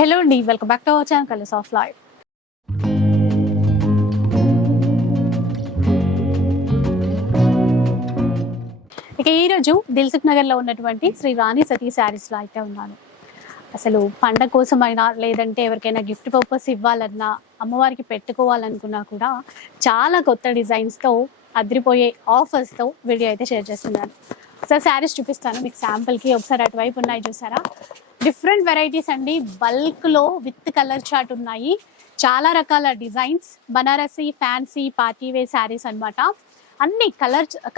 Hello అండి, welcome back to our channel colours of life. ఇక ఈరోజు దిల్సుఖ్ నగర్లో ఉన్నటువంటి శ్రీ రాణి సతీ శారీస్లో అయితే ఉన్నాను. అసలు పండగ కోసమైనా లేదంటే ఎవరికైనా గిఫ్ట్ పర్పస్ ఇవ్వాలన్నా, అమ్మవారికి పెట్టుకోవాలనుకున్నా కూడా చాలా కొత్త డిజైన్స్తో అదిరిపోయే ఆఫర్స్తో వీడియో అయితే షేర్ చేస్తున్నాను. ఒకసారి శారీస్ చూపిస్తాను మీకు శాంపుల్కి. ఒకసారి అటువైపు ఉన్నాయి చూసారా, డిఫరెంట్ వెరైటీస్ అండి. బల్క్లో విత్ కలర్ చార్ట్ ఉన్నాయి. చాలా రకాల designs, Banarasi, fancy, party wear saris అనమాట. అన్ని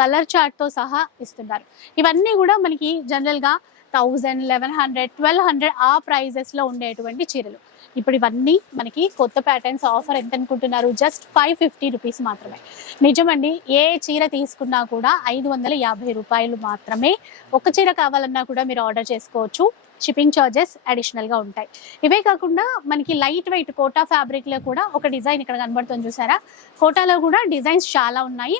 కలర్ చార్ట్తో సహా ఇస్తున్నారు. ఇవన్నీ కూడా మనకి జనరల్గా 1000, 1100, 1200 ఆ ప్రైజెస్లో ఉండేటువంటి చీరలు. ఇప్పుడు ఇవన్నీ మనకి కొత్త ప్యాటర్న్స్. ఆఫర్ ఎంత అనుకుంటున్నారు? జస్ట్ 550 రూపీస్ మాత్రమే. నిజమండి, ఏ చీర తీసుకున్నా కూడా 550 రూపాయలు మాత్రమే. ఒక చీర కావాలన్నా కూడా మీరు ఆర్డర్ చేసుకోవచ్చు. షిప్పింగ్ ఛార్జెస్ అడిషనల్గా ఉంటాయి. ఇవే కాకుండా మనకి లైట్ వెయిట్ కోటా ఫ్యాబ్రిక్లో కూడా ఒక డిజైన్ ఇక్కడ కనబడుతుంది చూసారా. కోటాలో కూడా డిజైన్స్ చాలా ఉన్నాయి.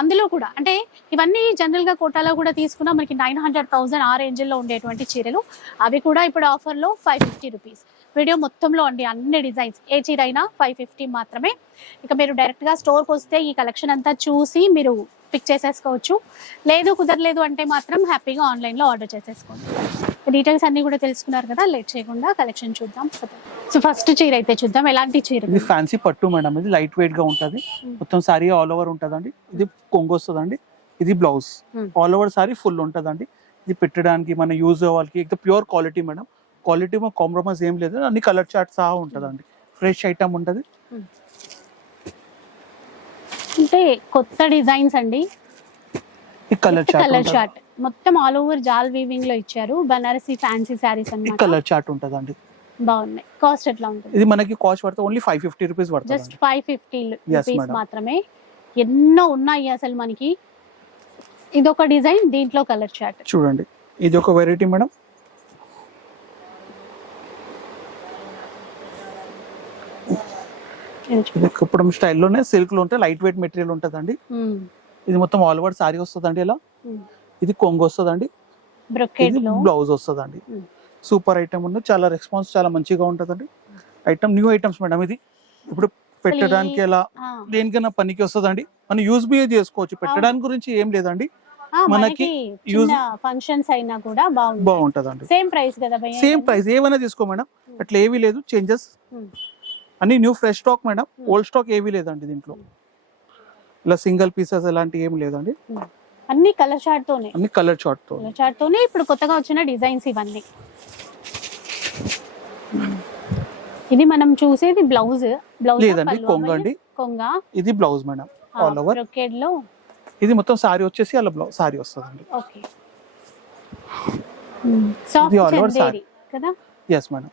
అందులో కూడా అంటే ఇవన్నీ జనరల్గా కోటాలో కూడా తీసుకున్నా మనకి 900,000 ఆ రేంజ్లో ఉండేటువంటి చీరలు. అవి కూడా ఇప్పుడు ఆఫర్లో 550 రూపీస్. వీడియో మొత్తంలో అండి అన్ని డిజైన్స్, ఏ చీర అయినా 550 మాత్రమే. ఇక మీరు డైరెక్ట్గా స్టోర్కి వస్తే ఈ కలెక్షన్ అంతా చూసి మీరు పిక్ చేసేసుకోవచ్చు. లేదు కుదరలేదు అంటే మాత్రం హ్యాపీగా ఆన్లైన్లో ఆర్డర్ చేసేసుకోండి. డీటెయిల్స్ అన్ని కూడా తెలుసుకున్నారు కదా, లేట్ చేయకుండా కలెక్షన్ చూద్దాం. సో ఫస్ట్ చీర అయితే చూద్దాం. ఎలాంటి చీర? ఇది ఫ్యాన్సీ పట్టు మేడం. ఇది లైట్ వెయిట్ గా ఉంటది. మొత్తం సారీ ఆల్ ఓవర్ ఉంటదండి. ఇది కొంగు వస్తుందండి. ఇది blouse. All over sari full ఉంటదండి. ఇది పెట్టడానికి మన యూజ్ అవ్వాలి. Pure quality madam. Quality compromise ఏం లేదు. అన్ని కలర్ చార్ట్ సహా ఉంటదండి. ఫ్రెష్ ఐటమ్ ఉంటది. అంటే కొత్త డిజైన్స్ అండి. ఈ కలర్ చార్ట్ మొత్తం ఆల్ ఓవర్ జాల్ వీవింగ్ లో ఇచ్చారు. బనారసి ఫ్యాన్సీ సారీస్ అన్నమాట. కలర్ చార్ట్ ఉంటదండి. బాగున్నాయి. కాస్ట్ ఎట్లా ఉంటుంది? ఇది మనకి కాస్ట్ పడుతుంది ఓన్లీ 550 రూపీస్ పడుతుంది. జస్ట్ 550 రూపీస్ మాత్రమే. ఎన్నో ఉన్నాయి అసలు మనకి. ఇది ఒక డిజైన్, దీంట్లో కలర్ చార్ట్ చూడండి. ఇది ఒక వెరైటీ మేడం. ఇది కుప్పడం స్టైల్లోనే సిల్క్ లో ఉంటే లైట్ వెయిట్ మెటీరియల్ ఉంటదండి. ఇది మొత్తం ఆల్ ఓవర్ సారీ వస్తుందండి. ఇలా ఇది కొంగు వస్తుందండి. బ్లౌజ్ వస్తుందండి. సూపర్ ఐటమ్ ఉంది. చాలా రెస్పాన్స్ చాలా మంచిగా ఉంటదండి. Item new items madam. ఇది ఇప్పుడు పెట్టడానికి ఎలా దేనికైనా పనికి వస్తుందండి. మనం యూజ్ బి చేసుకోవచ్చు. పెట్టడానికి గురించి ఏం లేదండి. మనకి యూజ్ ఫంక్షన్స్ అయినా కూడా బాగుంటదండి. సేమ్ ప్రైస్ కదా, సేమ్ ప్రైస్ ఏమైనా తీసుకో మేడం. అట్లా ఏవి లేదు చేంజెస్. అన్ని new fresh stock madam. Old stock ఏవి లేదండి దీంట్లో. ఇలా సింగిల్ పీసెస్ ఎలాంటి ఏం లేదండి. అన్ని కలర్ చార్ట్ తోనే. అన్ని కలర్ చార్ట్ తోనే ఇప్పుడు కొత్తగా వచ్చిన డిజైన్స్ ఇవన్నీ. ఇది మనం చూసేది బ్లౌజ్. లేదండి, కొంగండి. కొంగ. ఇది blouse madam. All over brocade లో. ఇది మొత్తం సారీ వచ్చేసి అలా బ్లౌజ్ సారీ వస్తుందండి. ఓకే. సాఫ్ట్ చందేరి కదా. yes madam.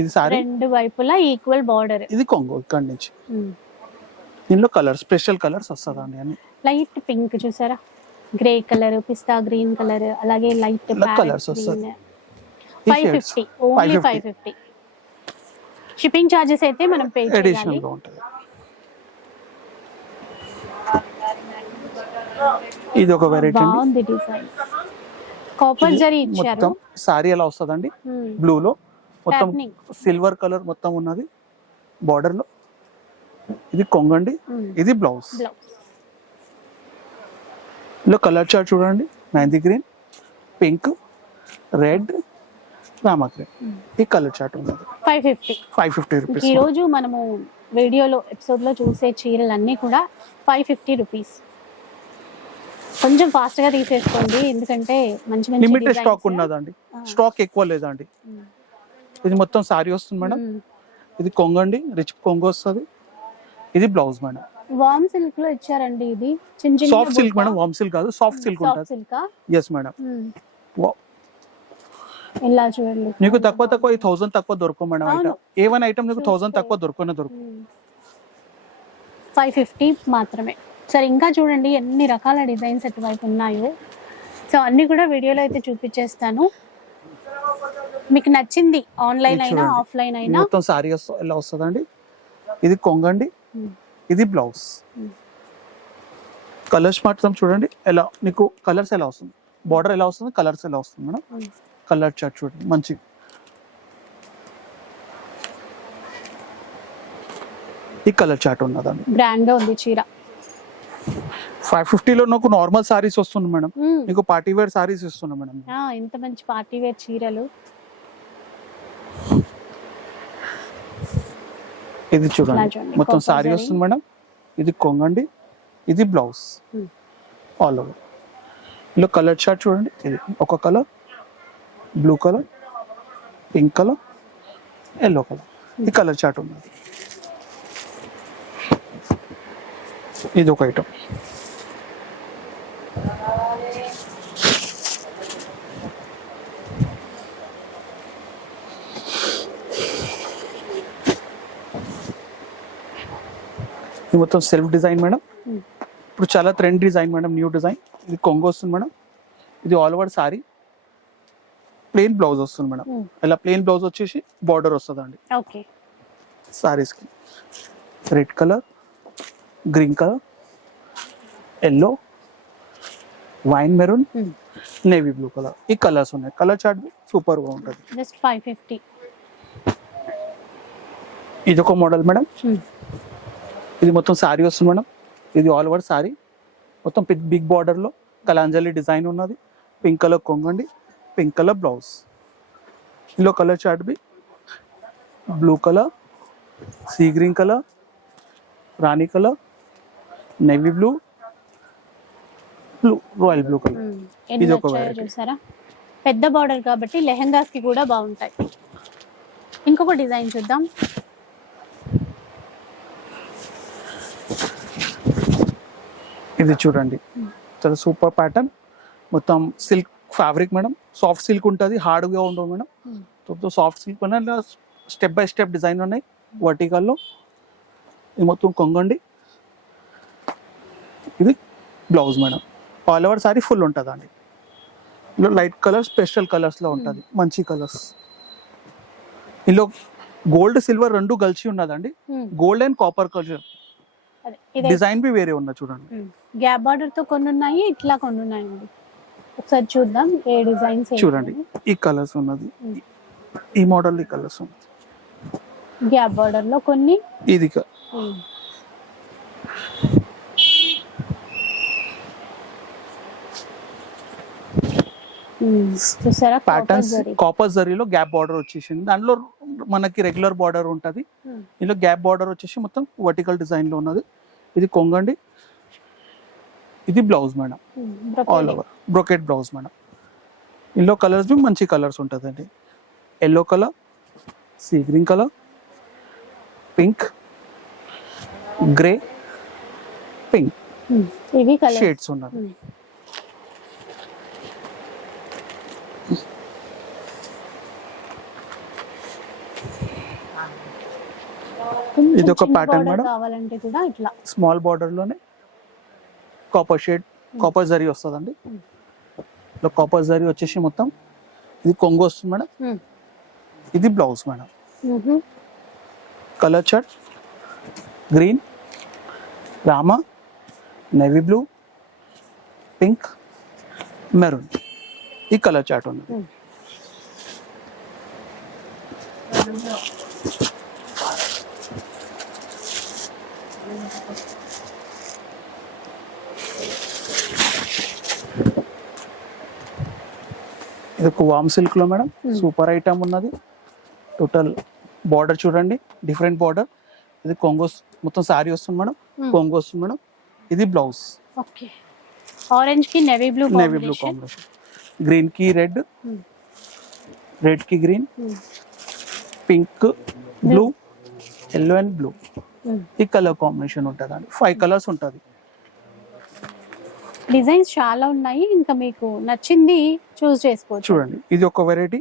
ఇది సారీ రెండు వైపులా ఈక్వల్ బార్డర్. ఇది కొంగు ఇక్కడ నుంచి. దీనిలో కలర్ స్పెషల్ కలర్స్ వస్తుందండి. అన్ని లైట్ పింక్ చూసారా, గ్రే కలర్, పిస్తా గ్రీన్ కలర్, అలాగే లైట్ కలర్స్ వస్తాయి. 550 ఓన్లీ 550. షిప్పింగ్ చార్జెస్ అయితే మనం పే చేయాలి. అడిషనల్ గా ఉంటుంది. ఇది ఒక వెరైటీ బాగుంది డిజైన్. కాపర్ జరీ ఇచ్చారు. మొత్తం సారీ ఎలా వస్తుందండి. బ్లూ లో మొత్తం సిల్వర్ కలర్ మొత్తం ఉన్నది బార్డర్ లో. ఇది కొంగండి. ఇది బ్లౌజ్. లో కలర్ చార్ట్ చూడండి. Mehndi green, pink, red, Rama green. ఈ కలర్ చార్ట్ ఉన్నది. 550 రూపీస్. ఈ రోజు మనము వీడియోలో ఎపిసోడ్ లో చూసే చీరలన్నీ కూడా 550 రూపీస్. కొంచెం ఫాస్ట్ గా తీసేసుకోండి, ఎందుకంటే మంచి మంచి లిమిటెడ్ స్టాక్ ఉన్నదండి. స్టాక్ ఎక్కువ లేదండి. ఇది మొత్తం సారీ వస్తుంది మేడం. ఇది కొంగండి, రిచ్ కొంగు వస్తుంది. ఇది బ్లౌజ్ మేడం. వామ్ సిల్క్ లో ఇచ్చారండి. ఇది చిన్న చిన్న సాఫ్ట్ సిల్క్ మేడం. వామ్ సిల్క్ కాదు, సాఫ్ట్ సిల్క్ ఉంటుంది. yes madam. ఇలా చూడండి. నీకు తక్కువ 1000 తక్కువ దొరకవు మేడం. ఐటమ్ ఏవన్ ఐటమ్ నీకు 1000 తక్కువ దొరకనే దొరకదు. 550 మాత్రమే. సరే ఇంకా చూడండి ఎన్ని రకాల డిజైన్స్ అటువైపు ఉన్నాయో. సో అన్ని కూడా వీడియోలో అయితే చూపించేస్తాను. మీకు నచ్చింది ఆన్లైన్ అయినా ఆఫ్లైన్ అయినా. మొత్తం సారీ ఎలా వస్తుందండి. ఇది కొంగండి. ఇది బ్లౌజ్. కలర్స్ మాత్రం చూడండి ఎలా నీకు కలర్స్ ఎలా వస్తుంది. బార్డర్ ఎలా వస్తుంది, కలర్స్ ఎలా వస్తుంది మేడం. కలర్ చార్ట్ చూడండి మంచి ఈ కలర్ చార్ట్ ఉన్నదండి. గ్రాండ్ గా ఉంది చీర. 550 లో నాకు నార్మల్ సారీస్ వస్తుంది మేడం, మీకు పార్టీ వేర్ సారీస్ ఇస్తున్నా మేడం. ఇంత మంచి పార్టీ వేర్ చీరలు. ఇది చూడండి మొత్తం సారీ వస్తుంది మేడం. ఇది కొంగండి, ఇది బ్లౌజ్ ఆల్ ఓవర్. ఇలా కలర్ చార్ట్ చూడండి. ఇది ఒక colour, blue colour, pink colour, yellow colour. ఈ కలర్ చార్ట్ ఉన్నది. ఇది ఒక ఐటమ్. ఇది మొత్తం సెల్ఫ్ డిజైన్ మేడం. ఇప్పుడు చాలా trend design madam, new design. ఇది కొంగు వస్తుంది మేడం. ఇది all over sorry, plain blouse వస్తుంది మేడం. ఇలా ప్లెయిన్ బ్లౌజ్ వచ్చేసి బార్డర్ వస్తుంది అండి ఓకే సారీస్ కి. Red colour, green colour, yellow, wine maroon, navy blue colour. ఈ కలర్స్ ఉన్నాయి. కలర్ చార్ట్ సూపర్ గా ఉంటుంది. జస్ట్ 550. ఇది ఒక మోడల్ మేడం. ఇది మొత్తం సారీ వస్తుంది మేడం. ఇది ఆల్ ఓవర్ సారీ మొత్తం బిగ్ బార్డర్ లో కలాంజలి డిజైన్ ఉన్నది. పింక్ కలర్ కొంగండి, పింక్ కలర్ బ్లౌజ్. ఇందులో కలర్ చార్ట్ బి blue colour, sea green colour, rani colour, navy blue, blue royal blue colour. ఇది ఒక చూసారా, పెద్ద బార్డర్ కాబట్టి లెహెంగాస్ కి కూడా బాగుంటాయి. ఇంకొక డిజైన్ చూద్దాం. ఇది చూడండి, చాలా సూపర్ ప్యాటర్న్. మొత్తం silk fabric madam. Soft silk ఉంటుంది, హార్డ్గా ఉండవు మేడం. మొత్తం సాఫ్ట్ సిల్క్ పైన స్టెప్ బై స్టెప్ డిజైన్ ఉన్నాయి వర్టికల్లో. ఇది మొత్తం కొంగండి. ఇది blouse madam. All over sari full ఉంటుంది అండి. ఇందులో లైట్ కలర్స్, పేస్టల్ కలర్స్లో ఉంటుంది, మంచి కలర్స్. ఇందులో గోల్డ్ సిల్వర్ రెండు కలిసి ఉన్నదండి. Gold and copper colour design బి వేరే ఉన్నా చూడండి. గ్యాప్ బార్డర్ తో కొన్ని ఉన్నాయి, ఇట్లా కొన్ని ఉన్నాయండి. ఒకసారి చూద్దాం ఏ డిజైన్స్. చూడండి ఈ కలర్స్ ఉన్నది, ఈ మోడల్ ఈ కలర్స్ ఉన్నది. గ్యాప్ బార్డర్ లో కొన్ని. ఇది చూసారా, ప్యాటర్న్స్ కాపర్ జరీలో గ్యాప్ బార్డర్ వచ్చేసింది. దాంట్లో మనకి రెగ్యులర్ బార్డర్ ఉంటది. ఇందులో గ్యాప్ బార్డర్ వచ్చేసి మొత్తం వర్టికల్ డిజైన్ లో ఉన్నది. ఇది కొంగండి, ఇది blouse madam. All over brocade blouse madam. ఇందులో కలర్స్ బి మంచి కలర్స్ ఉంటుందండి. Yellow colour, sea green colour, pink, grey, pink ఇవి షేడ్స్ ఉన్నది. ఇది ఒక ప్యాటర్న్ మేడం. కావాలంటే కూడా ఇట్లా స్మాల్ బార్డర్ లోనే కాపర్ షేడ్, కాపర్ జరీ వస్తుందండి. ఇలా కాపర్ జరీ వచ్చేసి మొత్తం ఇది కొంగు వస్తుంది మేడం. ఇది blouse madam. Colour chart green, Rama, navy blue, pink, maroon. ఈ కలర్ చార్ట్ ఉంది. ఇది ఒక వామ్ సిల్క్ లో మేడం, సూపర్ ఐటమ్ ఉన్నది. టోటల్ బార్డర్ చూడండి, డిఫరెంట్ బార్డర్. ఇది కొంగు మొత్తం సారీ వస్తుంది మేడం, కొంగు వస్తుంది మేడం. ఇది బ్లౌజ్. ఓకే, ఆరెంజ్ కి నేవీ బ్లూ కాంబినేషన్, గ్రీన్ కి రెడ్, రెడ్ కి green, pink, blue, yellow and blue. ఈ కలర్ కాంబినేషన్ ఉంటుందండి. 5 కలర్స్ ఉంటుంది. డిజైన్స్ చాలా ఉన్నాయి, ఇంకా మీకు నచ్చింది చూస్ చేసుకోవచ్చు. చూడండి ఇది ఒక వెరైటీ.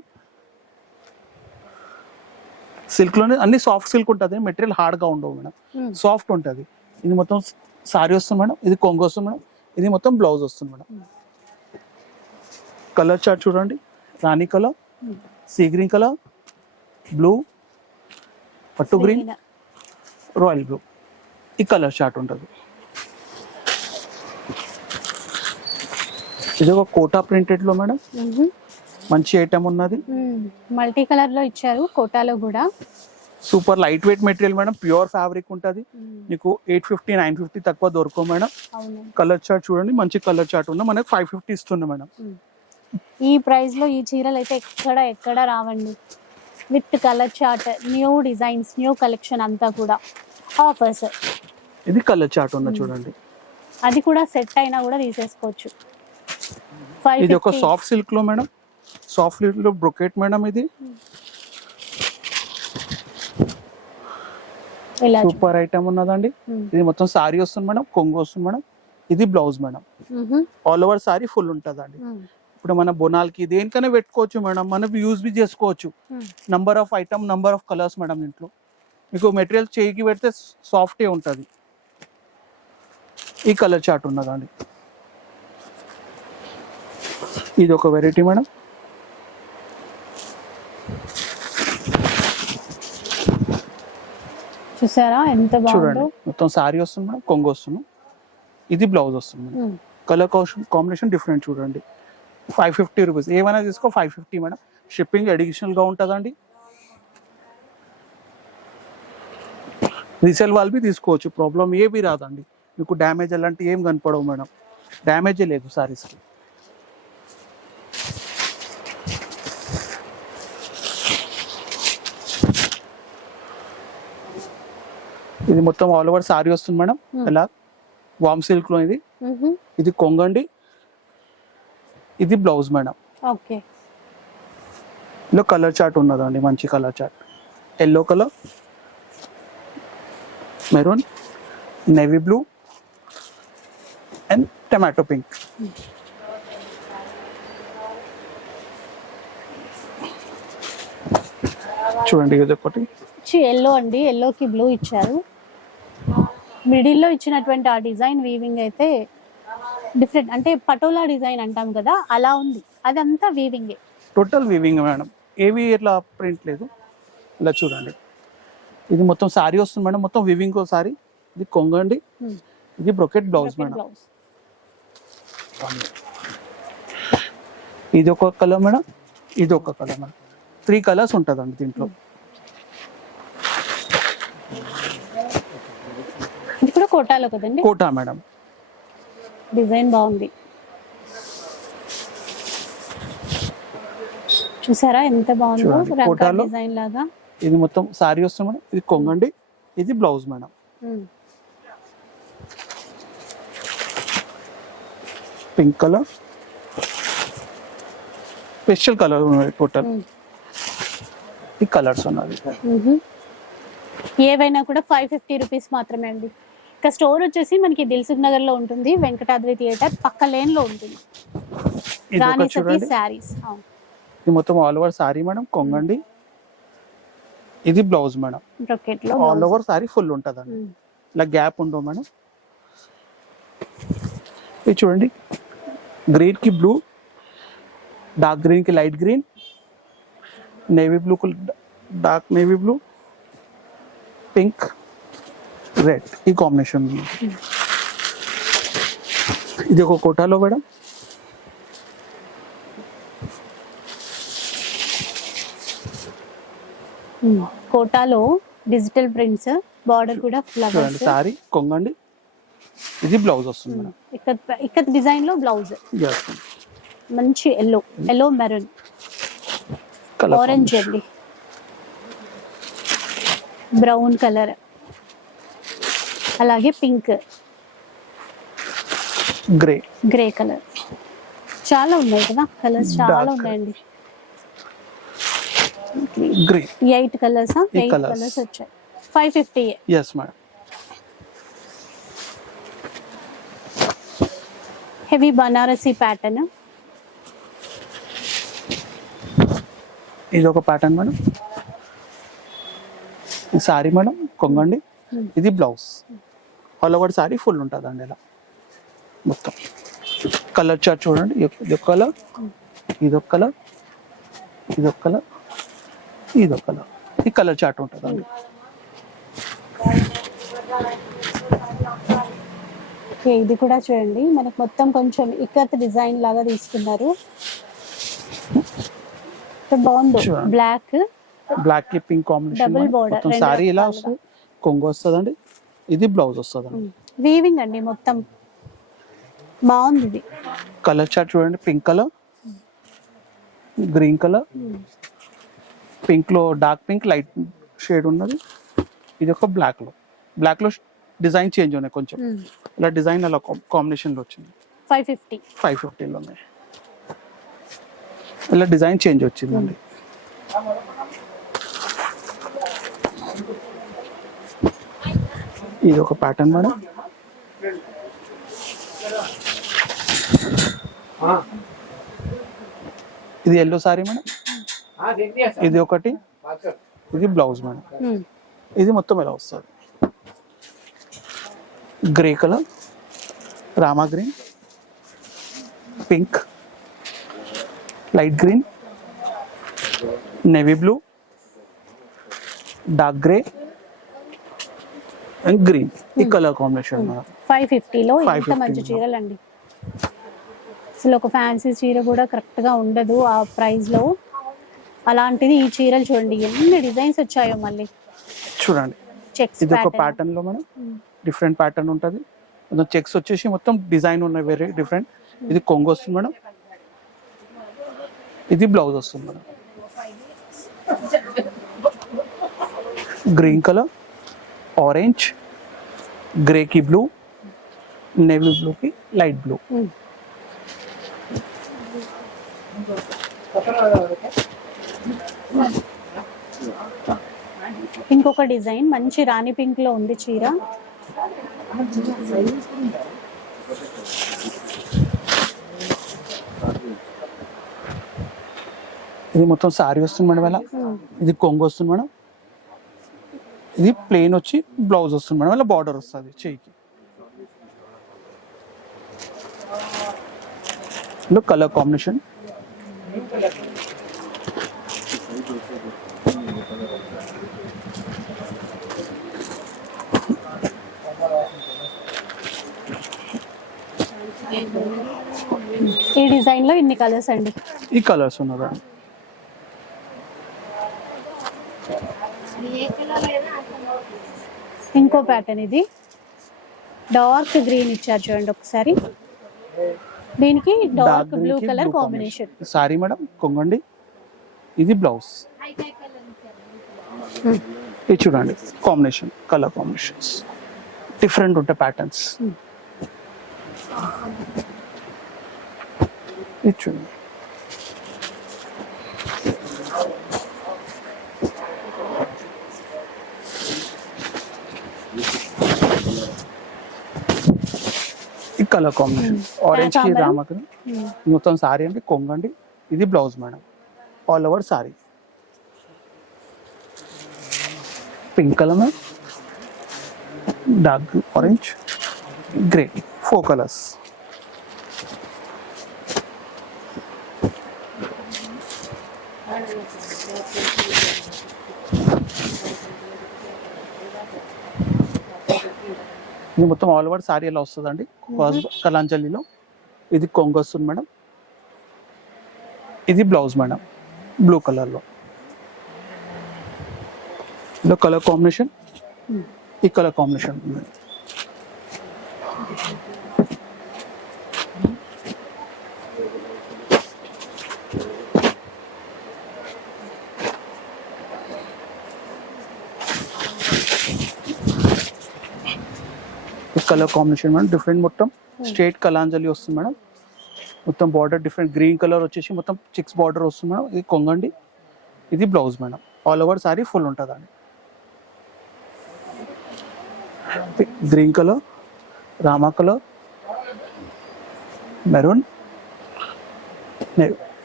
సిల్క్ లోనే అన్ని సాఫ్ట్ సిల్క్ ఉంటుంది, మెటీరియల్ హార్డ్ గా ఉండవు మేడం, సాఫ్ట్ ఉంటుంది. ఇది మొత్తం సారీ వస్తుంది మేడం, ఇది కొంగు వస్తుంది మేడం, ఇది మొత్తం బ్లౌజ్ వస్తుంది మేడం. కలర్ చార్ట్ చూడండి, rani colour, sea green colour, blue, పట్టు గ్రీన్, రాయల్ బ్లూ. ఈ కలర్ చార్ట్ ఉంటుంది. ఇది ఒక కోటా ప్రింటెడ్ లో మేడం, మంచి ఐటమ్ ఉన్నది. మల్టీ కలర్ లో ఇచ్చారు కోటాలో కూడా. Super light weight material madam, pure fabric ఉంటుంది. మీకు 850 950 తక్కువ దొరకవు మేడం. అవును. కలర్ చార్ట్ చూడండి, మంచి కలర్ చార్ట్ ఉంది, మనకి 550 ఇస్తుంది మేడం. ఈ ప్రైస్ లో ఈ చీరలు అయితే ఎక్కడ రావండి. With colour chart, new designs, new collection అంతా కూడా ఆఫర్స్. ఇది కలర్ చార్ట్ ఉన్న చూడండి, అది కూడా సెట్ అయినా కూడా తీసేసుకోవచ్చు. ఇది ఒక సాఫ్ట్ సిల్క్ లో మేడం, సాఫ్ట్ సిల్క్ లో బ్రొకెట్ మేడం. ఇది సూపర్ ఐటమ్ ఉన్నదండి. ఇది మొత్తం సారీ వస్తుంది మేడం, కొంగు వస్తుంది మేడం. ఇది blouse madam, all over sari full ఉంటదండి. ఇప్పుడు మన బొనాల్కి దేనికైనా పెట్టుకోవచ్చు మేడం, మనం యూజ్ బి చేసుకోవచ్చు. Number of item, number of colours madam. దీంట్లో మీకు మెటీరియల్ చేయికి పెడితే సాఫ్టే ఉంటుంది. ఈ కలర్ చార్ట్ ఉన్నదండి, ఇది ఒక వెరైటీ మేడం. చూసారా ఎంత బాగుందో. మొత్తం సారీ వస్తుంది మేడం, కొంగు వస్తుంది. ఇది బ్లౌజ్ వస్తుంది మేడం. కలర్ కాంబినేషన్ డిఫరెంట్ చూడండి. 550 రూపీస్, ఏమైనా తీసుకో 550 మేడం. షిప్పింగ్ అడిషనల్ గా ఉంటుందండి. రీసేల్ వాళ్ళు బి తీసుకోవచ్చు, ప్రాబ్లం ఏమీ రాదండి. మీకు డ్యామేజ్ అలాంటివి ఏం కనపడవు మేడం, డ్యామేజే లేదు సారీస్కి. ఇది మొత్తం ఆల్ ఓవర్ సారీ వస్తుంది మేడం. ఎలా వామ్ సిల్క్ లో ఇది. ఇది కొంగండి, ఇది బ్లౌజ్ మేడం. ఓకే. ఇందులో కలర్ చార్ట్ ఉన్నదండి, మంచి colour chart. Yellow colour, maroon, navy blue and tomato pink. చూడండి ఇది ఒకటి ఎల్లో అండి, ఎల్లోకి బ్లూ ఇచ్చారు. మిడిల్లో ఇచ్చినటువంటి ఆ డిజైన్ వీవింగ్ అయితే డిఫరెంట్, అంటే పటోలా డిజైన్ అంటాం కదా అలా ఉంది. అదంతా వీవింగే, టోటల్ వీవింగ్ మేడం, ఏవి ఇట్లా ప్రింట్ లేదు. ఇలా చూడండి, ఇది మొత్తం సారీ వస్తుంది మేడం, మొత్తం వీవింగ్ సారీ. ఇది కొంగండి, ఇది బ్రొకెట్ బ్లౌజ్ మేడం. ఇది ఒక కలర్ మేడం, ఇది ఒక కలర్ మేడం. 3 కలర్స్ ఉంటుందండి దీంట్లో. ఇది కూడా కోటాలో కదండి? Quota madam. డిజైన్ బాగుంది, చూసారా ఎంత బాగుందో, రంగా డిజైన్ లాగా. ఇది మొత్తం సారీ వస్తుంది మేడం, ఇది కొంగండి, ఇది blouse madam. Pink colour, special colour ఉన్నది టోటల్. ఈ కలర్స్ ఉన్నది. ఏవైనా కూడా 550 రూపీస్ మాత్రమే అండి. ఇక స్టోర్ వచ్చేసి మనకి దిల్సుఖ్ నగర్ లో ఉంటుంది, వెంకటాద్రి థియేటర్ పక్క లేన్ లో ఉంటుంది. రాణి సతీ సారీస్. ఇది మొత్తం ఆల్ ఓవర్ సారీ మేడం, కొంగండి, ఇది బ్లౌజ్ మేడం. బ్రొకెట్ లో ఆల్ ఓవర్ సారీ ఫుల్ ఉంటదండి, ఇలా గ్యాప్ ఉండవు మేడం. ఇది చూడండి, గ్రీన్ కి బ్లూ, డార్క్ గ్రీన్ కి లైట్ గ్రీన్, నేవీ బ్లూ కు dark navy blue, pink, red, ఈ కాంబినేషన్. ఇది ఒక కోటాలో మేడం. కోటాలో డిజిటల్ ప్రింట్స్, బార్డర్ కూడా ఫ్లవర్స్. సారీ కొంగండి, ఇది బ్లౌజ్ వస్తుంది మేడం. ఇక్కత్ డిజైన్ లో బ్లౌజ్. మంచి ఎల్లో, ఎల్లో మెరూన్, ఆరెంజ్ అండి, బ్రౌన్ కలర్, అలాగే పింక్, గ్రే, గ్రే కలర్. చాలా ఉన్నాయి కదా కలర్స్, చాలా ఉన్నాయండి. గ్రే 8 కలర్స్, 8 కలర్స్ వచ్చాయి. 550. yes madam. Heavy Banarasi pattern. ఇది ఒక ప్యాటర్న్ మేడం. ఈ సారీ మేడం కొంగండి, ఇది blouse. All over sari full ఉంటుందండి ఇలా మొత్తం. కలర్ చార్ట్ చూడండి, ఇది ఒక కలర్, ఇది ఒక కలర్, ఇది ఒక కలర్, ఇది ఒక కలర్. ఈ కలర్ చార్ట్ ఉంటుందండి. ఇది కూడా చూడండి, మనకి మొత్తం కొంచెం ఇక్కత్ డిజైన్ లాగా తీసుకున్నారు. బాగుంది, బ్లాక్ బ్లాక్ కి పింక్ కాంబినేషన్ Double border, మొత్తం రెండు సారీ ఇలా రకాలుగా. వస్తుంది, కొంగు వస్తుందండి, ఇది బ్లౌజ్ వస్తుందండి. వీవింగ్ అండి మొత్తం బాగుంది ఇది. కలర్ చార్ట్ చూడండి, pink colour, green colour, pink లో డార్క్ పింక్ లైట్ షేడ్ ఉన్నది, ఇది ఒక బ్లాక్ లో డిజైన్ చేంజ్ ఉన్నాయి కొంచెం, ఇలా డిజైన్ అలా కాంబినేషన్ లో వచ్చింది. 550. 550 లో ఉన్నాయి, ఇలా డిజైన్ చేంజ్ వచ్చిందండి. ఇది ఒక ప్యాటర్న్ మేడం, ఇది ఎల్లో సారీ మేడం, ఇది ఒకటి, ఇది బ్లౌజ్ మేడం, ఇది మొత్తం ఎలా వస్తుంది. Grey colour, Rama green, pink, light green, navy blue, dark grey and green, ఈ కలర్ కాంబినేషన్ మేడం. 550 లో ఇంత 550 మంచి చీరలు అండి. అసలు ఒక ఫ్యాన్సీ చీర కూడా కరెక్ట్ గా ఉండదు ఆ ప్రైస్ లో. అలాంటిది ఈ చీరలు చూడండి ఎన్ని డిజైన్స్ వచ్చాయో. మళ్ళీ చూడండి, చెక్స్ ఇది ఒక ప్యాటర్న్ లో మేడం, డిఫరెంట్ ప్యాటర్న్ ఉంటుంది, చెక్స్ వచ్చేసి మొత్తం డిజైన్ ఉన్నాయి వెరీ డిఫరెంట్. ఇది కొంగు వస్తుంది మేడం, ఇది బ్లౌజ్ వస్తుంది madam. Green colour, orange, grey కి బ్లూ, నేవీ బ్లూ కి లైట్ బ్లూ. ఇంకొక డిజైన్ మంచి రాణి పింక్ లో ఉంది చీర. ఇది మొత్తం సారీ వస్తుంది మేడం, ఇలా ఇది కొంగు వస్తుంది మేడం, ఇది ప్లెయిన్ వచ్చి బ్లౌజ్ వస్తుంది మేడం, ఇలా బార్డర్ వస్తుంది చెయ్యికి. కలర్ కాంబినేషన్ ఈ డిజైన్ లో ఇన్ని కలర్స్ అండి. ఈ కలర్స్ ఉన్నదా. ఇంకో ప్యాటర్న్, ఇది డార్క్ గ్రీన్ ఇచ్చారు చూడండి ఒకసారి, దీనికి dark blue colour combination. Sari madam, కొంగండి, ఇది బ్లౌజ్. ఇది చూడండి కాంబినేషన్, కలర్ కాంబినేషన్స్ డిఫరెంట్ ఉంటాయి ప్యాటర్న్స్. ఇది చూడండి, ఈ కలర్ కాంబినేషన్ ఆరెంజ్ కి రామకి మొత్తం సారీ అండి, కొంగండి, ఇది blouse madam, all over sorry. Pink colour में डार्क ऑरेंज ग्रे 4 कलर्स. ఇది మొత్తం ఆల్ ఓవర్ సారీ ఎలా వస్తుందండి, కలాంజలిలో. ఇది కొంగు వస్తుంది మేడం, ఇది బ్లౌజ్ మేడం, బ్లూ కలర్లో. ఇలా కలర్ కాంబినేషన్, ఈ colour combination. Colour combination madam, different మొత్తం స్ట్రేట్ కలాంజలి వస్తుంది మేడం, మొత్తం బార్డర్ డిఫరెంట్ గ్రీన్ కలర్ వచ్చేసి మొత్తం చిక్స్ బార్డర్ వస్తుంది మేడం. ఇది కొంగండి, ఇది blouse madam, all over sari full ఉంటుందండి. Green colour, rama colour, maroon,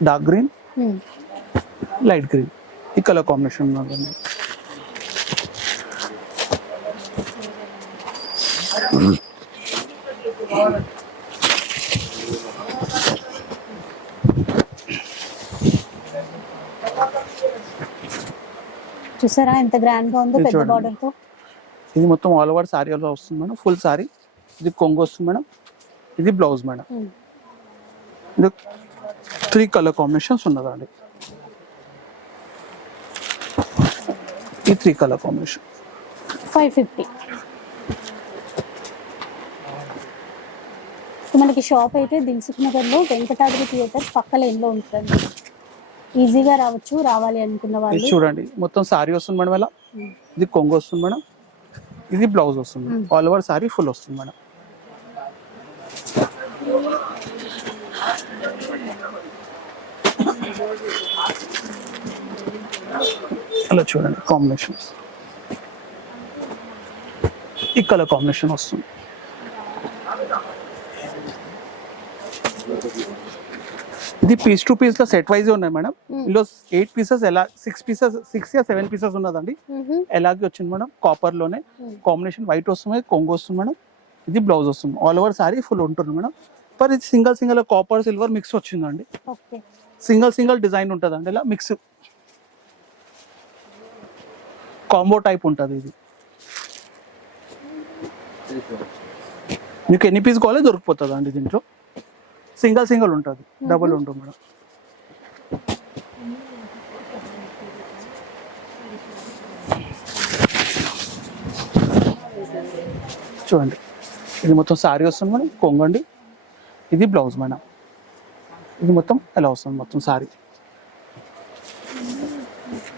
dark green, light green, ఈ కలర్ కాంబినేషన్ ఉందండి. చూసారా ఎంత గ్రాండ్ గా ఉందో, పెద్ద బార్డర్ తో. ఇది మొత్తం ఆల్ ఓవర్ సారీ అలా వస్తుంది మేడం, ఫుల్ సారీ. ఇది కొంగు వస్తుంది మేడం, ఇది బ్లౌజ్ మేడం. ఇది 3 కలర్ కాంబినేషన్స్ ఉన్నదండి. Three colour combination. 550. మనకి షాప్ అయితే దిల్సుఖ్ నగర్లో వెంకటాద్రి థియేటర్ పక్క లైన్లో ఉంటుంది. ఈజీగా రావచ్చు, రావాలి అనుకున్న ఇది వాళ్ళు. చూడండి మొత్తం సారీ వస్తుంది మేడం ఇలా. ఇది కొంగు వస్తుంది మేడం, ఇది బ్లౌజ్ వస్తుంది. ఆల్ ఓవర్ సారీ ఫుల్ వస్తుంది మేడం. అలా చూడండి కాంబినేషన్స్, ఈ కలర్ కాంబినేషన్ వస్తుంది. ఇది పీస్ టు పీస్ లో సెట్ వైజ్ ఉన్నాయి మేడం. ఇందులో 8 పీసెస్ ఎలా 6 పీసెస్ 6 యా 7 పీసెస్ ఉన్నదండి. ఎలాగే వచ్చింది మేడం, కాపర్ లోనే కాంబినేషన్ వైట్ వస్తుంది, కొంగు వస్తుంది మేడం, ఇది బ్లౌజ్ వస్తుంది. ఆల్ ఓవర్ సారీ ఫుల్ ఉంటుంది మేడం. పర్ ఇది single single copper silver mix వచ్చిందండి. సింగల్ సింగల్ డిజైన్ ఉంటుందండి, ఇలా మిక్స్ కాంబో టైప్ ఉంటుంది. ఇది మీకు ఎన్ని పీస్ కావాలో దొరికిపోతుంది అండి. దీంట్లో సింగల్ సింగల్ ఉంటుంది, డబుల్ ఉంటుంది మేడం. చూడండి ఇది మొత్తం సారీ వస్తుంది మేడం, కొంగండి, ఇది బ్లౌజ్ మేడం. ఇది మొత్తం ఎలా వస్తుంది మొత్తం సారీ.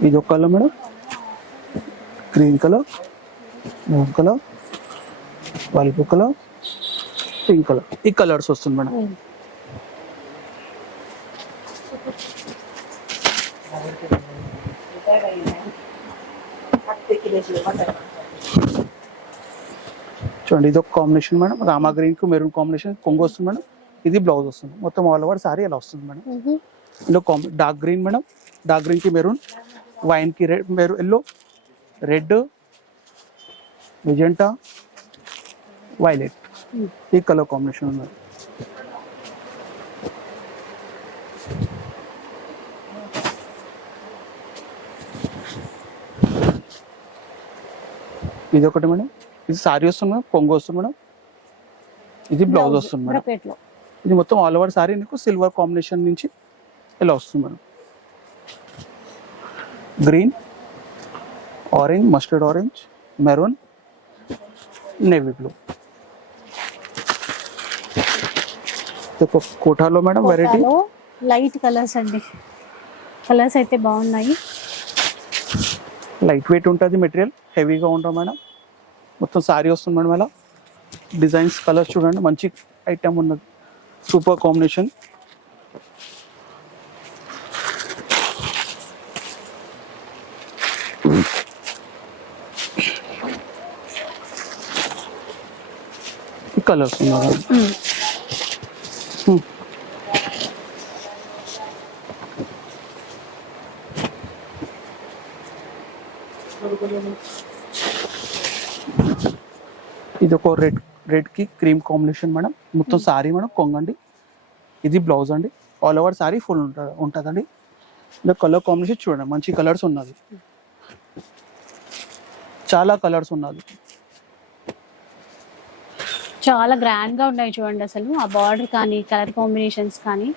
ఇది ఒక colour madam, green colour, brown colour, pulp colour, pink colour, ఈ కలర్స్ వస్తుంది మేడం. చూడండి ఇది ఒక కాంబినేషన్ మేడం, రామా గ్రీన్ కు మెరూన్ కాంబినేషన్, కొంగు వస్తుంది మేడం, ఇది బ్లౌజ్ వస్తుంది. మొత్తం ఆల్ ఓవర్ సారీ ఎలా వస్తుంది మేడం. ఇందులో dark green madam, dark green కి మెరూన్, వైన్ కి red, maroon, yellow, red, magenta, violet, ఈ కలర్ కాంబినేషన్ ఉన్నది. ఇది ఒకటి మేడం, ఇది సారీ వస్తుంది మేడం, కొంగు వస్తుంది మేడం, ఇది బ్లౌజ్ వస్తుంది మేడం. ఇది మొత్తం ఆల్ ఓవర్ సారీ నీకు సిల్వర్ కాంబినేషన్ నుంచి ఇలా వస్తుంది madam. Green, orange, mustard orange, maroon, navy blue. కోటాలో మేడం వెరైటీ లైట్ కలర్స్ అండి, కలర్స్ అయితే బాగున్నాయి. లైట్ వెయిట్ ఉంటుంది మెటీరియల్, హెవీగా ఉంటుంది మేడం. మొత్తం సారీ వస్తుంది మేడం ఇలా. డిజైన్స్ కలర్స్ చూడండి, మంచి ఐటమ్ ఉన్నది, సూపర్ కాంబినేషన్. కలర్స్ ఉన్నాయి. ఇది ఒక రెడ్ కి క్రీమ్ కాంబినేషన్ మేడం, మొత్తం సారీ మేడం, కొంగండి, ఇది బ్లౌజ్ అండి. ఆల్ ఓవర్ సారీ ఫుల్ ఉంటుందండి. ఇది కలర్ కాంబినేషన్ చూడండి, మంచి కలర్స్ ఉన్నది, చాలా కలర్స్ ఉన్నది. చాలా గ్రాండ్ గా ఉన్నాయి చూడండి. అసలు ఆ బార్డర్ కానీ, కలర్ కాంబినేషన్స్ కానీ,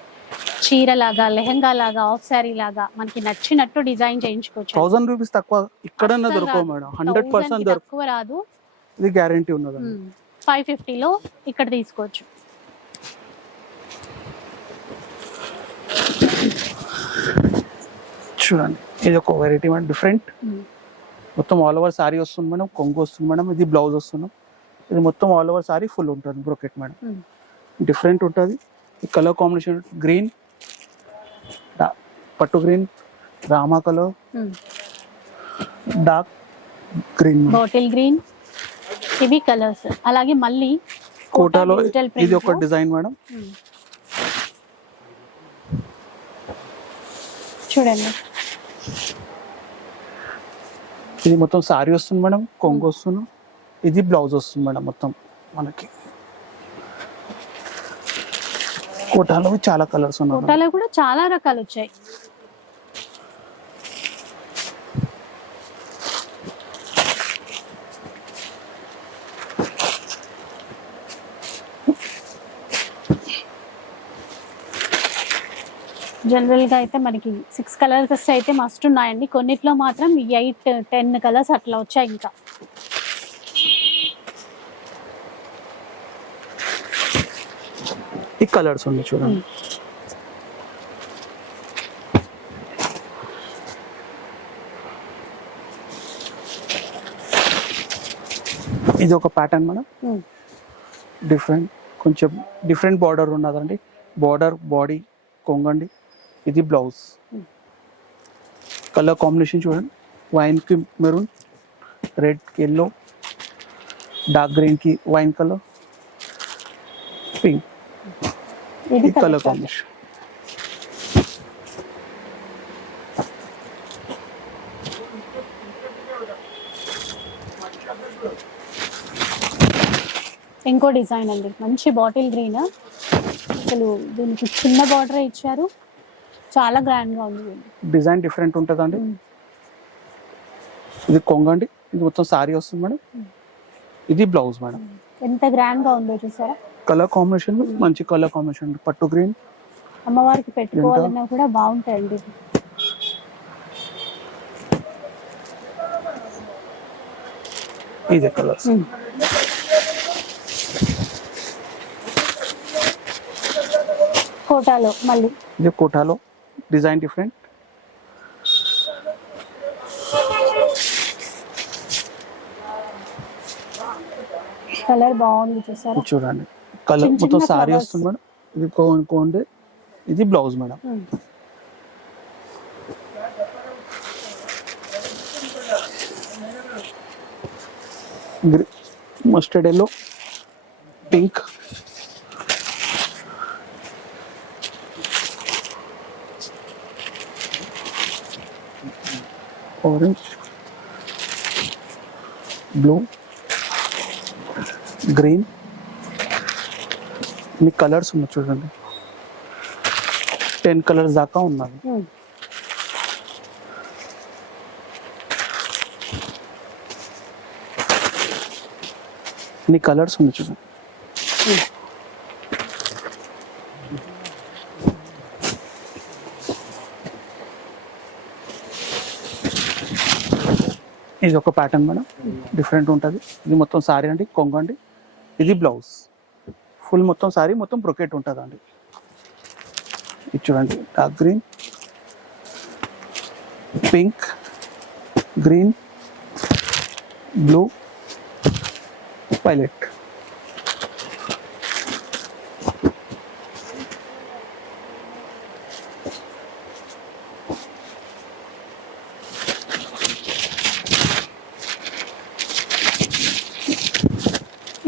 చీర లాగా, లెహంగా లాగా, ఆఫ్ సారీ లాగా మనకి నచ్చినట్టు డిజైన్ చేయించుకోవచ్చు. 1000 రూపీస్ తక్కువ ఇక్కడన్నా దొరకవు మేడం, 100% తక్కువ రాదు, ఇది గ్యారంటీ ఉన్నదండి. 550లో ఇక్కడ తీసుకోవచ్చు. చూడండి ఇది ఒక వెరైటీ మేడం, డిఫరెంట్. మొత్తం ఆల్ ఓవర్ సారీ వస్తుంది మేడం, కొంగు వస్తుంది మేడం, ఇది బ్లౌజ్ వస్తుంది. ఇది మొత్తం ఆల్ ఓవర్ సారీ ఫుల్ ఉంటుంది బ్రోకెట్ మేడం, డిఫరెంట్ ఉంటుంది. ఈ కలర్ కాంబినేషన్ గ్రీన్, పట్టు green, Rama colour, dark green, bottle green, ఇవి కలర్స్. అలాగే మళ్ళీ కోటాలో ఇది ఒక డిజైన్ మేడం, చూడండి. ఇది మొత్తం సారీ వస్తుంది మేడం, కొంగు వస్తుంది, ఇది బ్లౌజ్ వస్తుంది మేడం. మొత్తం మనకి కోటాలో చాలా కలర్స్ ఉన్నాయి, కోటాలో కూడా చాలా రకాలు వచ్చాయి. జనరల్ గా అయితే మనకి 6 కలర్స్ అయితే మస్ట్ ఉన్నాయండి. కొన్నిట్లో మాత్రం 8-10 కలర్స్ అట్లా వచ్చాయి. ఇంకా ఈ కలర్స్ ఉన్నాయి చూడండి. ఇది ఒక ప్యాటర్న్ మేడం, డిఫరెంట్, కొంచెం డిఫరెంట్ బార్డర్ ఉన్నదండి. బార్డర్, బాడీ, కొంగండి. ఇది బ్లౌజ్. కలర్ కాంబినేషన్ చూడండి, వైన్ కి మెరూన్, రెడ్ కి ఎల్లో, డార్క్ గ్రీన్ కి వైన్ కలర్, పింక్. ఇది కలర్ కాంబినేషన్. ఇంకో డిజైన్ అండి, మంచి బాటిల్ గ్రీన్. అసలు దీనికి చిన్న బార్డర్ ఇచ్చారు, చాలా గ్రాండ్ గా ఉంది. డిజైన్ డిఫరెంట్ ఉంటుందండి. ఇది కొంగండి, ఇది మొత్తం సారీ వస్తుంది మేడం. ఇది బ్లౌజ్ మేడం. ఎంత గ్రాండ్ గా ఉందో చూసారా. కలర్ కాంబినేషన్ మంచి కలర్ కాంబినేషన్, పట్టు గ్రీన్. అమ్మవారికి పెట్టుకోవాలన్నా కూడా బాగుంటాయండి. ఇది కలర్స్. కోటాలో మళ్ళీ ఇది కోటాలో, డిజైన్ డిఫరెంట్. కలర్ బాగుంది చూసారా. చూడండి, కలర్ మొత్తం సారీ వస్తుంది మేడం. ఇది కోండి, ఇది blouse madam. Mustard yellow, pink, orange, blue, green. ఇన్ని కలర్స్ ఉన్నాయి చూడండి, 10 కలర్స్ దాకా ఉన్నది. ఇన్ని కలర్స్ ఉన్నాయి చూడండి. ఇది ఒక ప్యాటర్న్ మేడం, డిఫరెంట్ ఉంటుంది. ఇది మొత్తం సారీ అండి, కొంగు అండి. ఇది బ్లౌజ్. ఫుల్ మొత్తం సారీ మొత్తం బ్రొకెట్ ఉంటుంది అండి. ఇది చూడండి, dark green, pink, green, blue, violet.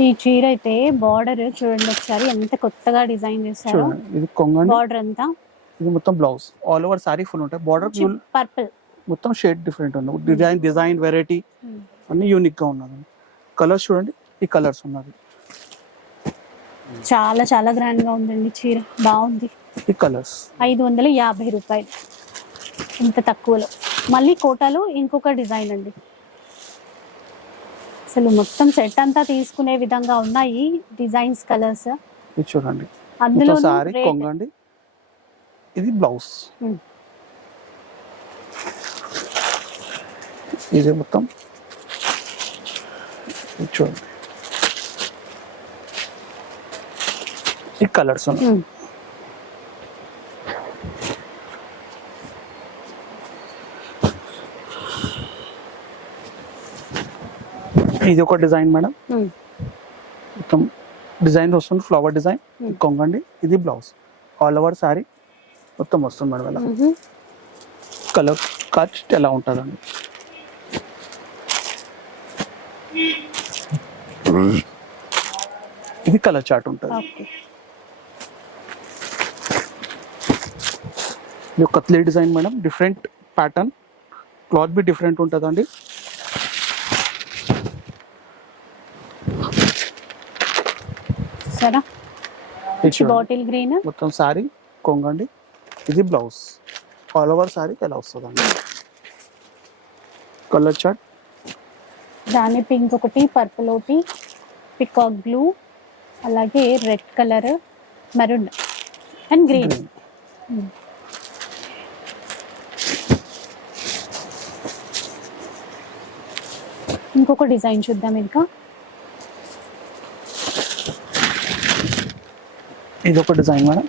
ఈ చీర అయితే బార్డర్ చూడండి ఒకసారి, ఎంత కొత్తగా డిజైన్ చేశారు. ఇది కొంగండి, బార్డర్ అంతా. ఇది మొత్తం blouse. All over sari full ఉంటాయి. బార్డర్ పర్పుల్, మొత్తం షేడ్ డిఫరెంట్ ఉంది. డిజైన్ వెరైటీ అన్ని యూనిక్ గా ఉన్నది. కలర్స్ చూడండి, ఈ కలర్స్ ఉన్నది. చాలా చాలా గ్రాండ్ గా ఉందండి చీర, బాగుంది. ఈ కలర్స్ 550 రూపాయలు, ఇంత తక్కువలో. మళ్ళీ కోటాలో ఇంకొక డిజైన్ అండి. అసలు మొత్తం సెట్ అంతా తీసుకునే విధంగా ఉన్నాయి డిజైన్స్, కలర్స్. ఇది చూడండి, అందులో సారీ కొంగండి. ఇది బ్లౌజ్. ఇది మొత్తం చూడండి, ఈ కలర్స్ ఉన్నాయి. ఇది ఒక డిజైన్ మేడం, మొత్తం డిజైన్ వస్తుంది, ఫ్లవర్ డిజైన్. కొంగండి, ఇది బ్లౌజ్. ఆల్ ఓవర్ సారీ మొత్తం వస్తుంది మేడం. ఎలా కలర్ కట్ ఎలా ఉంటుందండి. ఇది కలర్ చార్ట్ ఉంటుంది. ఇది katli design madam, different pattern. Cloth be different ఉంటుందండి. సరే, బాటిల్ గ్రీన్ మొత్తం సారీ కొంగండి. ఇది బ్లౌజ్. ఆల్ ఓవర్ సారీ ఎలా వస్తుందండి. కలర్ చార్ట్, దాని పింక్ ఒకటి, పర్పుల్ ఒకటి, పికాక్ బ్లూ, అలాగే red colour, maroon and green. ఇంకొక డిజైన్ చూద్దాం ఇంకా. ఇది ఒక డిజైన్ మేడం.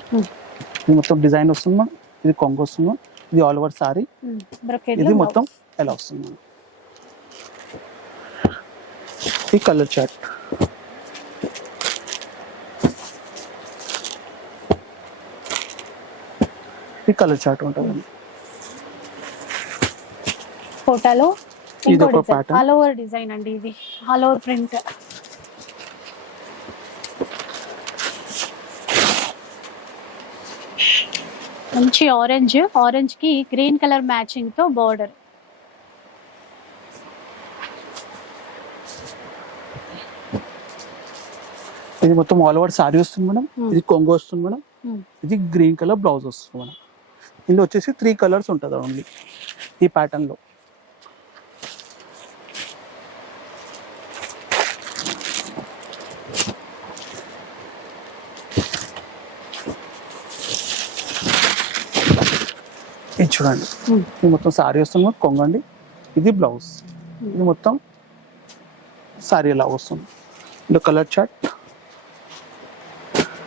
ఇది మొత్తం డిజైన్ వస్తుంది మేడం. ఇది కొంగు వస్తుంది మేడం. ఇది ఆల్ ఓవర్ సారీ. ఇది మొత్తం ఎలా వస్తుంది మేడం. ఈ కలర్ చార్ట్. ఈ కలర్ చార్ట్ ఉంటుందండి. ఫోటోలో ఇది ఒక ప్యాటర్న్. ఆల్ ఓవర్ డిజైన్ అండి. ఇది ఆల్ ఓవర్ ప్రింట్. మంచి ఆరెంజ్ కి గ్రీన్ కలర్ మ్యాచింగ్ తో బార్డర్. ఇది మొత్తం ఆల్ ఓవర్ సారీ వస్తుంది మేడం. ఇది కొంగు వస్తుంది మేడం. ఇది గ్రీన్ కలర్ బ్లౌజ్ వస్తుంది మేడం. ఇందులో వచ్చేసి 3 కలర్స్ ఉంటుంది ఓన్లీ ఈ ప్యాటర్న్ లో. ఇది చూడండి. ఇది మొత్తం సారీ వస్తుంది కొంగు అండి. ఇది బ్లౌజ్. ఇది మొత్తం సారీ ఎలా వస్తుంది. ఇందులో కలర్ చార్ట్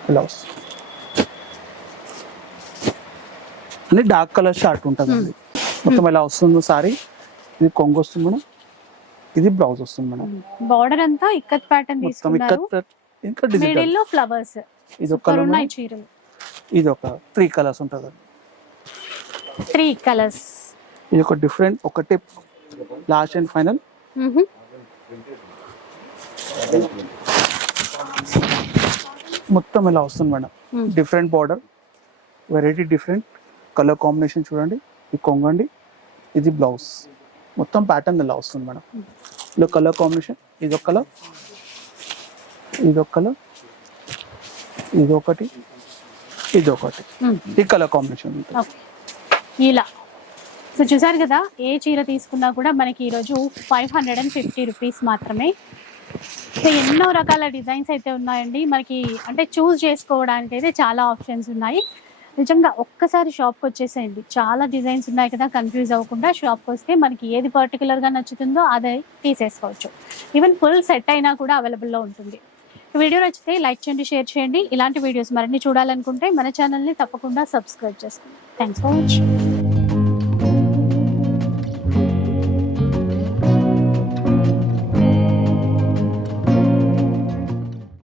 బ్లౌజ్ అని డార్క్ కలర్ చార్ట్ ఉంటుందండి. మొత్తం ఎలా వస్తుంది సారీ. ఇది కొంగు వస్తుంది మేడం. ఇది బ్లౌజ్ వస్తుంది మేడం. బార్డర్ అంతా ఇక్కత్ ప్యాటర్న్ తీసుకున్నారు. ఇంకా డిజిటల్ మిడిల్ లో ఫ్లవర్స్. ఇది ఒక కలర్. ఉన్నాయి చీరలు. ఇది ఒక 3 కలర్స్ ఉంటుందండి. 3 కలర్స్. ఇది ఒక డిఫరెంట్ ఒకటే లాస్ట్ అండ్ ఫైనల్. మొత్తం ఎలా వస్తుంది madam. Different border, variety different colour combination చూడండి. ఇది కొంగండి. ఇది బ్లౌజ్. మొత్తం ప్యాటర్న్ ఎలా వస్తుంది మేడం. ఇందులో కలర్ కాంబినేషన్ ఇదొక కలర్, ఇదొక కలర్, ఇదొకటి, ఇదొకటి. ఈ కలర్ కాంబినేషన్ ఉంటుంది ఇలా. సో చూసారు కదా, ఏ చీర తీసుకున్నా కూడా మనకి ఈరోజు 550 రూపీస్ మాత్రమే. సో ఎన్నో రకాల డిజైన్స్ అయితే ఉన్నాయండి మనకి. అంటే చూస్ చేసుకోవడానికి అయితే చాలా ఆప్షన్స్ ఉన్నాయి. నిజంగా ఒక్కసారి షాప్కి వచ్చేసేయండి. చాలా డిజైన్స్ ఉన్నాయి కదా, కన్ఫ్యూజ్ అవ్వకుండా షాప్కి వస్తే మనకి ఏది పర్టికులర్గా నచ్చుతుందో అదే తీసేసుకోవచ్చు. ఈవెన్ ఫుల్ సెట్ అయినా కూడా అవైలబుల్లో ఉంటుంది. వీడియో నచ్చితే లైక్ చేయండి, షేర్ చేయండి. ఇలాంటి వీడియోస్ మరిన్ని చూడాలనుకుంటే మన ఛానల్ని తప్పకుండా సబ్స్క్రైబ్ చేసుకోండి. Thanks for watching.